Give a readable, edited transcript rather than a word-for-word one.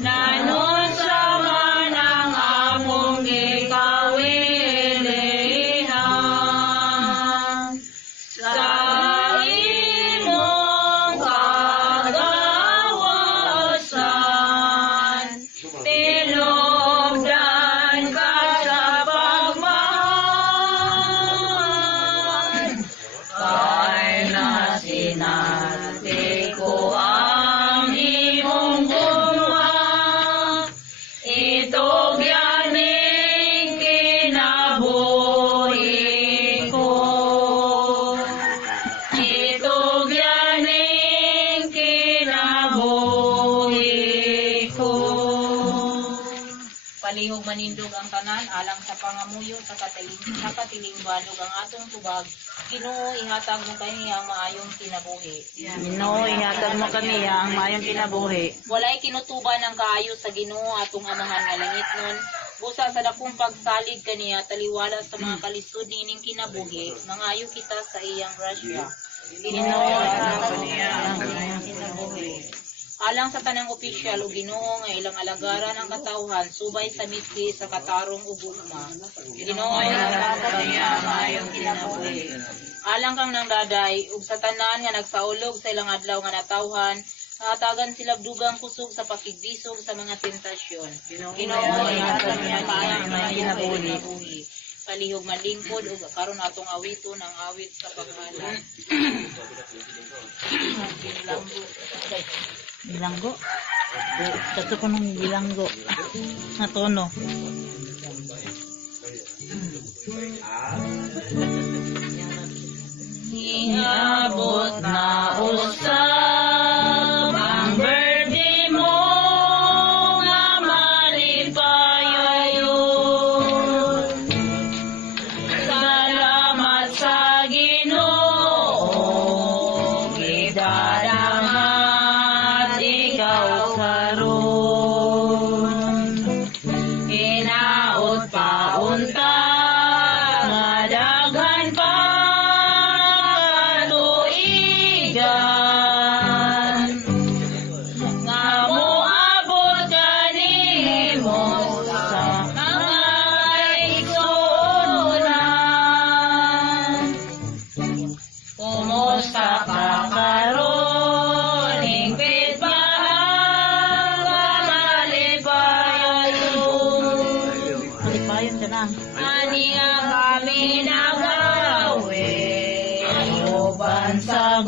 nanon sa manang among gikawilihan. Sa imong kagawasan, tinubdan ka sa pagmahal. Kay nasinati ko ang imong gulwa, itog yaning kinabuhi ko. Itog yaning kinabuhi ko. Palihog manindog ang tanan alang sa pangamuyo sa katiling banog ang atong tubag. Ginoo, ihatag mo kaniya ang maayong kinabuhi. Ginoo, ihatag mo kaniya ang maayong kinabuhi. Walay kinutuban ang kaayo sa Ginoo atong amahan nga langit nun. Busa sa dakong pagsalig kaniya taliwala sa mga kalisod nining kinabuhi, mangayo kita sa iyang grasya. Ginoo, ihatag mo kaniya ang maayong kinabuhi. Alang sa tanang opisyal o Ginoo nga ilang alagaran ang katawhan subay sa mitki sa katarong ug gugma. Ginoo, ihatag mo kaniya ang maayong kinabuhi. Alang kang nangdaday ug sa tanan nga nagsaulog sa ilang adlaw nga natawhan, hatagan sila dugang kusog sa pakigbisog sa mga tentasyon. Ginoo, ihatag niya ang maayong kinabuhi. Palihog malingkod ug karon atong awiton ang awit sa paghalan. Bilanggo. Kato ko nung bilanggo. Na tono. Iabot na usab ang birthday mo nga malipayon. Salamat sa Ginoo, gidadangat ikaw karon. Hinaot pa unta nga daghan pa katuigan, nga moabot kanimo sa mga kaigsuonan. Kumusta ka karon? Hingpit ba ang malipayon? Malipayon ka na. Ani nga kami nagawin, uban sa